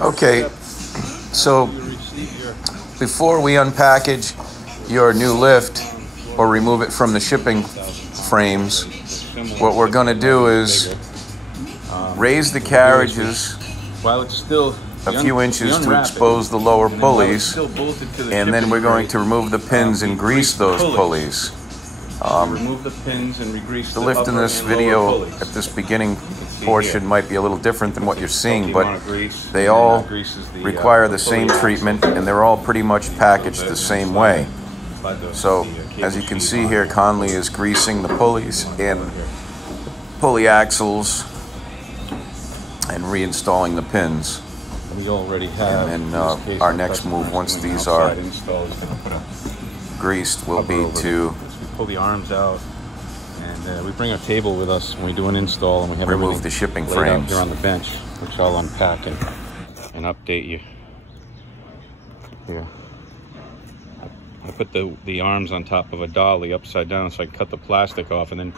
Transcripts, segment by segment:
Okay, so before we unpackage your new lift or remove it from the shipping frames, what we're going to do is raise the carriages while it's still a few inches to expose the lower pulleys, and then we're going to remove the pins and grease those pulleys. Remove the pins and regrease the lift in this video at this beginning portion might be a little different than what you're seeing, but they all require the same treatment and they're all pretty much packaged the same way. So as you can see here, Conley is greasing the pulleys and pulley axles and reinstalling the pins. We already have. And then our next move, once these are greased, will be to pull the arms out, and we bring our table with us when we do an install, and we have remove the shipping frames here on the bench, which I'll unpack and update you. Here, I put the arms on top of a dolly upside down, so I cut the plastic off and then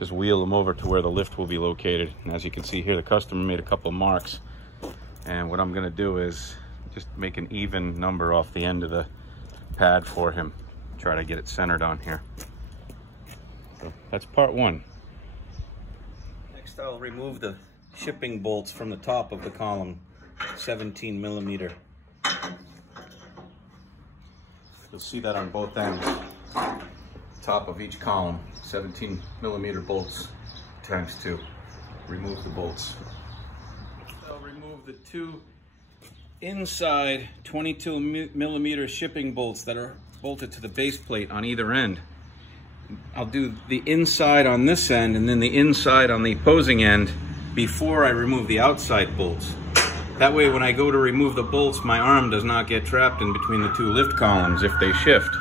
just wheel them over to where the lift will be located. And as you can see here, the customer made a couple of marks, and what I'm going to do is just make an even number off the end of the pad for him. Try to get it centered on here. So that's part one. Next, I'll remove the shipping bolts from the top of the column, 17 millimeter. You'll see that on both ends. Top of each column, 17 millimeter bolts times 2. Remove the bolts. I'll remove the 2 inside 22 millimeter shipping bolts that are bolted to the base plate on either end. I'll do the inside on this end and then the inside on the opposing end before I remove the outside bolts. That way when I go to remove the bolts, my arm does not get trapped in between the 2 lift columns if they shift. So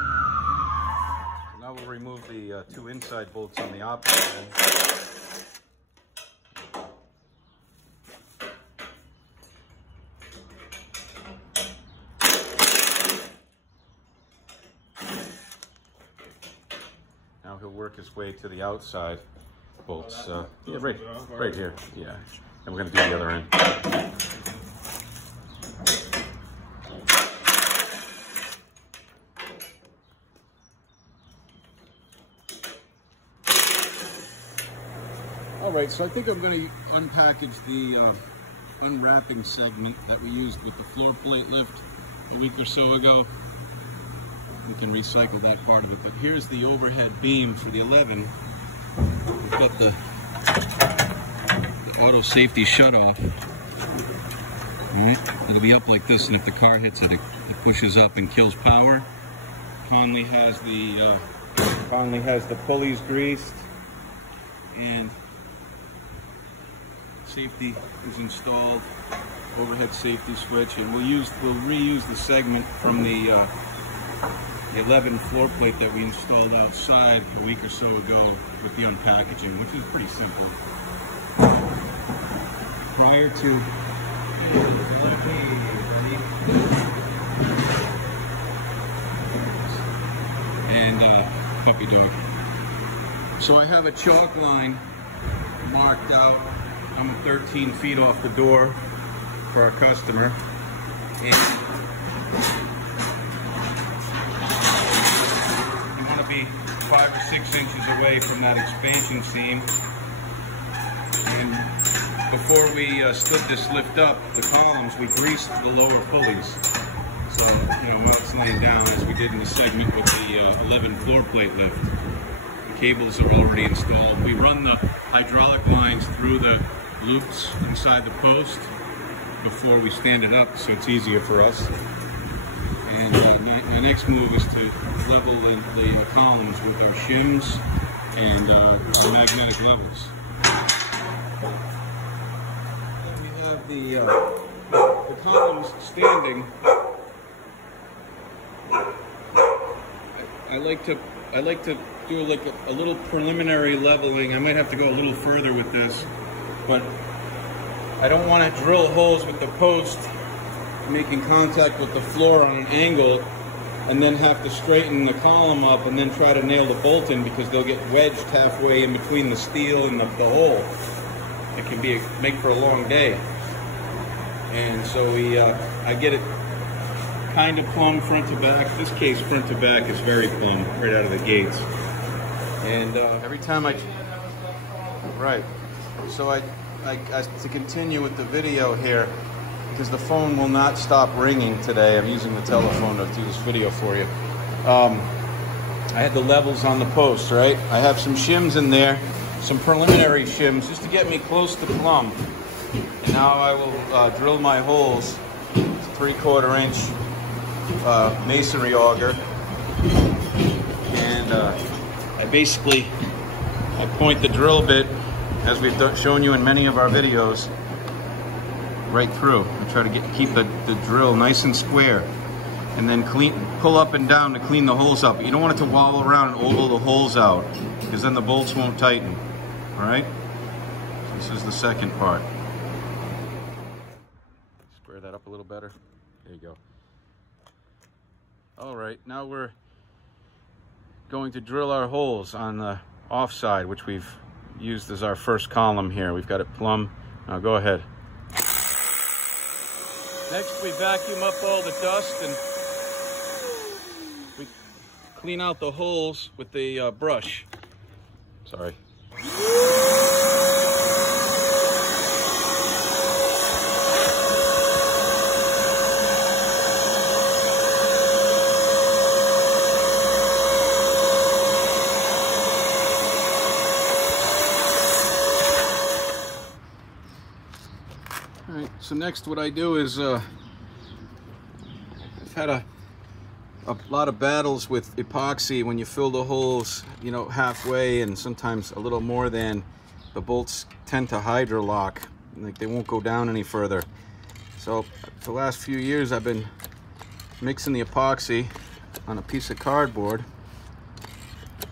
now we'll remove the 2 inside bolts on the opposite end. Now he'll work his way to the outside bolts. Yeah, right here. Yeah, and we're going to do the other end. All right, so I think I'm going to unpackage the unwrapping segment that we used with the floor plate lift a week or so ago. We can recycle that part of it, but here's the overhead beam for the 11. We've got the auto safety shutoff. All right, it'll be up like this, and if the car hits it, it pushes up and kills power. Conley has the pulleys greased, and safety is installed. Overhead safety switch, and we'll reuse the segment from the 11 floor plate that we installed outside a week or so ago with the unpackaging, which is pretty simple. Prior to and puppy dog. So I have a chalk line marked out. I'm 13 feet off the door for our customer, and be 5 or 6 inches away from that expansion seam. And before we stood this lift up, the columns, we greased the lower pulleys. So, while it's laying down, as we did in the segment with the 11 floor plate lift. The cables are already installed. We run the hydraulic lines through the loops inside the post before we stand it up, so it's easier for us. And the next move is to level the columns with our shims and our magnetic levels. We have the columns standing. I like to do like a little preliminary leveling. I might have to go a little further with this, but I don't want to drill holes with the post making contact with the floor on an angle and then have to straighten the column up and then try to nail the bolt in, because they'll get wedged halfway in between the steel and the hole. It can make for a long day. And so I get it kind of plumb front to back. This case, front to back, is very plumb right out of the gates. And every time so to continue with the video here, because the phone will not stop ringing today. I'm using the telephone to do this video for you. I had the levels on the post, right? I have some shims in there, some preliminary shims, just to get me close to plumb. And now I will drill my holes. It's a 3/4 inch masonry auger. And I point the drill bit, as we've shown you in many of our videos, right through. I try to keep the drill nice and square, and then pull up and down to clean the holes up. You don't want it to wobble around and oval the holes out, because then the bolts won't tighten. All right? This is the second part. Square that up a little better. There you go. All right, now we're going to drill our holes on the offside, which we've used as our first column here. We've got it plumb. Now go ahead. Next, we vacuum up all the dust and we clean out the holes with the brush. Sorry. So next what I do is, I've had a lot of battles with epoxy. When you fill the holes, you know, halfway and sometimes a little more than, the bolts tend to hydrolock, like they won't go down any further. So for the last few years I've been mixing the epoxy on a piece of cardboard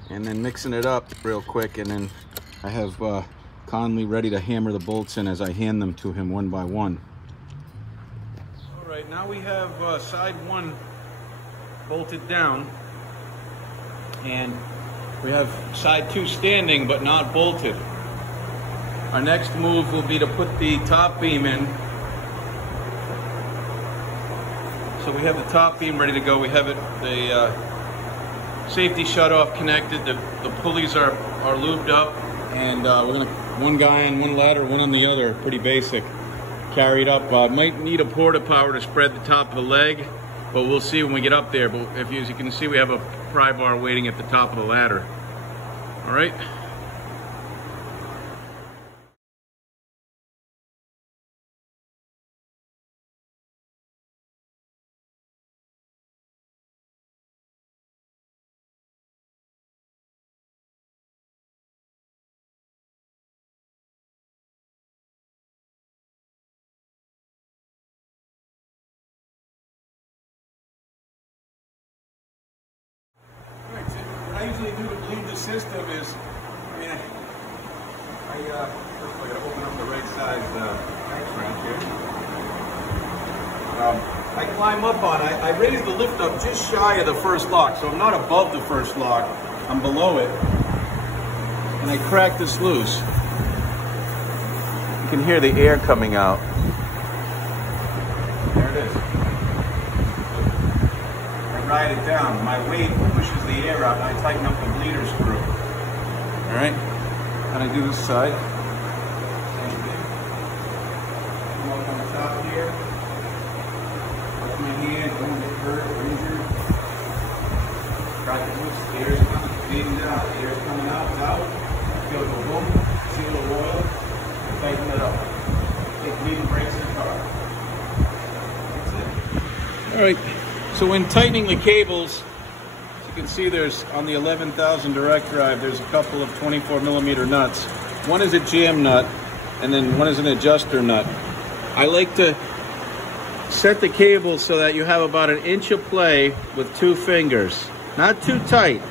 and then mixing it up real quick, and then I have Conley ready to hammer the bolts in as I hand them to him one by one. All right, now we have side one bolted down, and we have side two standing but not bolted. Our next move will be to put the top beam in. So we have the top beam ready to go. We have it, the safety shutoff connected. The pulleys are lubed up, and we're gonna, one guy on one ladder, one on the other, pretty basic, carried up. Might need a porta power to spread the top of the leg, but we'll see when we get up there. But as you can see, we have a pry bar waiting at the top of the ladder. All right. What I usually do to bleed the system is, first I gotta open up the right side wrench here. I climb up on it. I raise the lift up just shy of the first lock, so I'm not above the first lock, I'm below it, and I crack this loose. You can hear the air coming out. There it is. Ride it down. My weight pushes the air out, and I tighten up the bleeder screw. All right, and I do this side. Same thing. Come up on the top here. Put my hand, don't get hurt or injured. Try to push the air's coming, bleeding down. The air's coming out, Feel it go boom, seal the oil, and tighten it up. Take bleeding brakes in the car. That's it. All right. So when tightening the cables, as you can see, there's on the 11,000 direct drive, there's a couple of 24mm nuts. One is a jam nut, and then one is an adjuster nut. I like to set the cable so that you have about 1 inch of play with 2 fingers. Not too tight.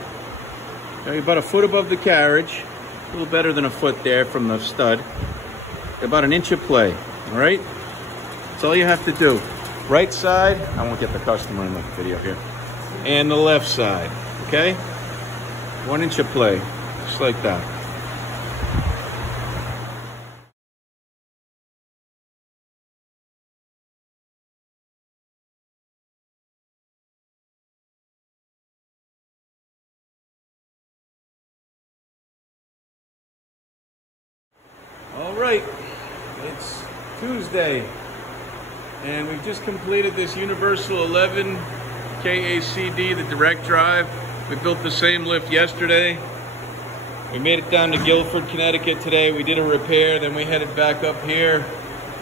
About a foot above the carriage, a little better than a foot there from the stud. About 1 inch of play, all right? That's all you have to do. Right side, I won't get the customer in the video here, and the left side, okay? 1 inch of play, just like that. right, it's Tuesday, and we've just completed this Universal 11 KACD, the direct drive. We built the same lift yesterday. We made it down to Guilford, Connecticut today. We did a repair, then we headed back up here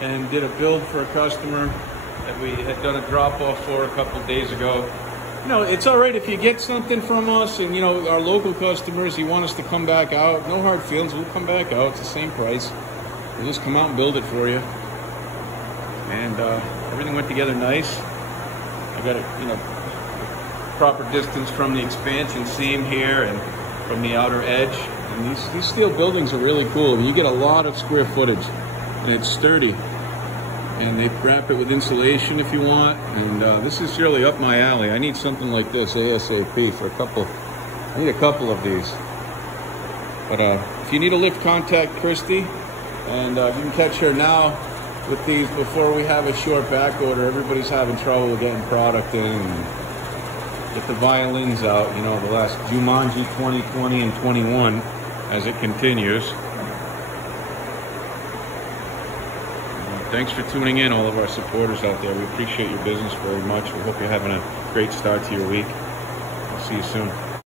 and did a build for a customer that we had done a drop-off for a couple days ago. You know, it's all right if you get something from us, and you know, our local customers, you want us to come back out, no hard feelings, we'll come back out, it's the same price. We'll just come out and build it for you. And everything went together nice. I got a, you know, proper distance from the expansion seam here and from the outer edge. And these steel buildings are really cool. You get a lot of square footage, and it's sturdy. And they wrap it with insulation if you want. And this is really up my alley. I need something like this ASAP for a couple. I need a couple of these. But if you need a lift, contact Christy. And you can catch her now with these before we have a short back order. Everybody's having trouble getting product in. And get the violins out, you know, the last Jumanji 2020 and 21 as it continues. Thanks for tuning in, all of our supporters out there. We appreciate your business very much. We hope you're having a great start to your week. I'll see you soon.